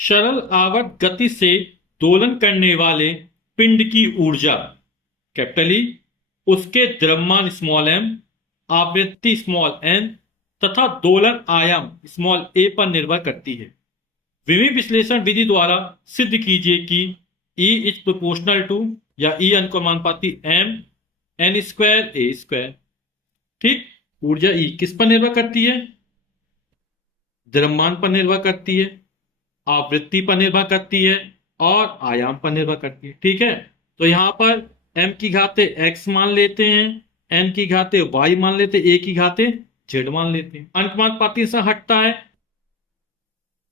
सरल आवर्त गति से दोलन करने वाले पिंड की ऊर्जा कैपिटल ई, उसके द्रव्यमान स्मॉल एम, आवृत्ति स्मॉल एन तथा दोलन आयाम स्मॉल ए पर निर्भर करती है। विमी विश्लेषण विधि द्वारा सिद्ध कीजिए कि E इज प्रोपोर्शनल टू या E अनुक्रमानुपाती एम एन स्क्वायर ए स्क्वायर। ठीक, ऊर्जा E किस पर निर्भर करती है? द्रव्यमान पर निर्भर करती है, आवृत्ति पर निर्भर करती है और आयाम पर निर्भर करती है। ठीक है, तो यहां पर m की घाते x मान लेते हैं, n की घाते y मान लेते हैं, a की घाते z मान लेते हैं। अनुक्रमानुपाती से हटता है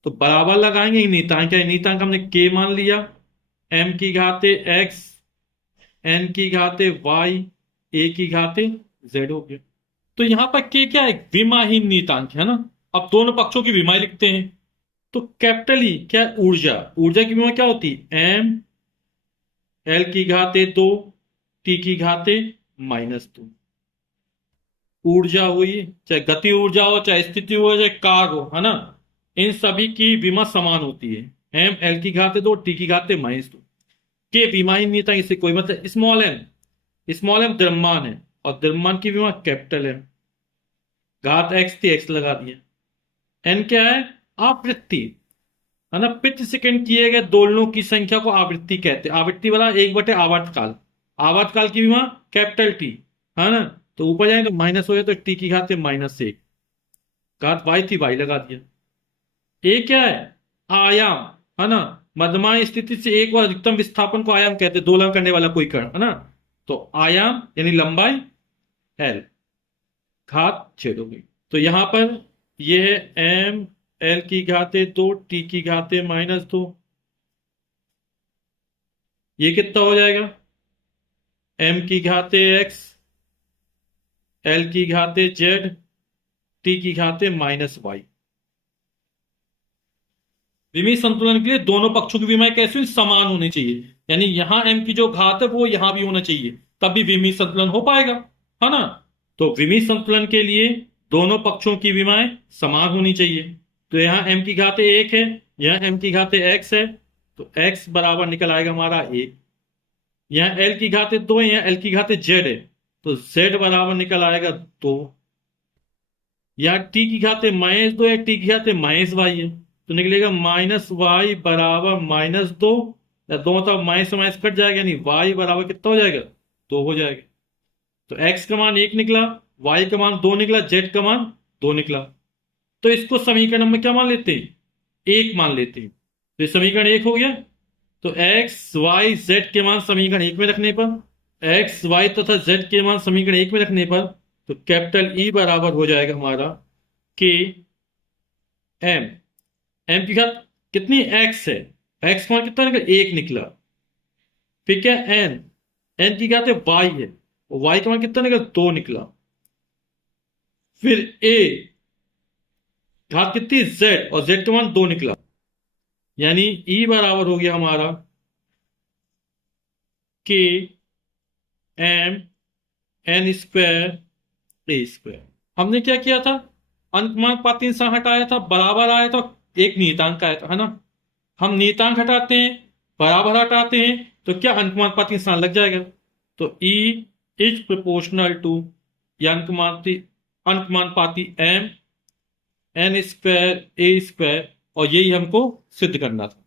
तो बराबर लगाएंगे। नियतांक क्या है? नियतांक हमने k मान लिया, m की घाते x, n की घाते y, a की घाते z हो गया। तो यहां पर k क्या है? विमाहीन नियतांक है ना। अब दोनों पक्षों की विमाएं लिखते हैं। तो कैपिटल ई क्या है? ऊर्जा। ऊर्जा की विमा क्या होती है? m l की घाते 2 t की घाते -2। ऊर्जा हुई, चाहे गति ऊर्जा हो, चाहे स्थिति हो, चाहे कार्य हो, है ना, इन सभी की विमा समान होती है। m l की घाते 2 t की घाते -2 के विमाहीन नियतांक इससे कोई मतलब। स्मॉल एम द्रव्यमान है और द्रव्यमान की विमा कैपिटल एम। घात x थी, x लगा दिया। n क्या है? आवृत्ति, है ना। प्रति सेकंड किए गए दोलनों की संख्या को आवृत्ति कहते हैं। आवृत्ति वाला 1/, आवर्तकाल। आवर्तकाल की विमा कैपिटल टी, है ना। तो ऊपर जाए तो माइनस हो जाए, तो टी की घात -1, घात y थी, y लगा दिया। ए क्या है? आयाम, है ना। मध्यमान स्थिति से एक और अधिकतम विस्थापन को आयाम कहते हैं, दोलन करने वाला कोई कण, है ना। तो आयाम यानी लंबाई l, घात z हो गई। तो यहां पर यह है m l की घाते 2 t की घाते -2। ये कितना हो जाएगा? m की घाते x, l की घाते z, t की घाते -y। विमीय संतुलन के लिए दोनों पक्षों की विमाएं कैसी समान होनी चाहिए, यानी यहां m की जो घात है वो यहां भी होना चाहिए, तब भी विमीय संतुलन हो पाएगा, है ना। तो विमीय संतुलन के लिए दोनों पक्षों की विमाएं समान होनी चाहिए। तो यहाँ m की घाते 1 है, यहाँ m की घाते x है, तो x बराबर निकल आएगा हमारा 1। यहाँ l की घाते 2 है, यहाँ l की घाते z है, तो z बराबर निकल आएगा 2। यहाँ t की घाते -2 है, t की घाते -y है, तो निकलेगा -y बराबर -2, या दो मतलब माइनस से माइनस कट जाएगा, यानी y बराबर कितना हो जाएगा? 2 हो जाएगा। तो x का मान 1 निकला, y का मान 2 निकला, z का मान 2 निकला। तो इसको समीकरण में क्या मान लेते हैं? 1 मान लेते हैं। तो ये समीकरण 1 हो गया। तो x y z के मान समीकरण 1 में रखने पर, x y तथा z के मान समीकरण 1 में रखने पर, तो कैपिटल E बराबर हो जाएगा हमारा k m की घात कितनी? x है, x का मान कितना निकला? 1 निकला। फिर क्या? n की घात y है, y का मान कितना निकला? 2 निकला। फिर a घात कितनी? z, और z का मान 2 निकला, यानी E बराबर हो गया हमारा k m n square a square. हमने क्या किया था? अनुक्रमानुपाती से हटाया था, बराबर आया था, एक नियतांक आया था, है ना। हम नियतांक हटाते हैं, बराबर हटाते हैं, तो क्या अनुक्रमानुपाती इंसान लग जाएगा। तो E इज प्रोपोर्शनल टू या अनुक्रमानुपाती m n square a square, और यही हमको सिद्ध करना था।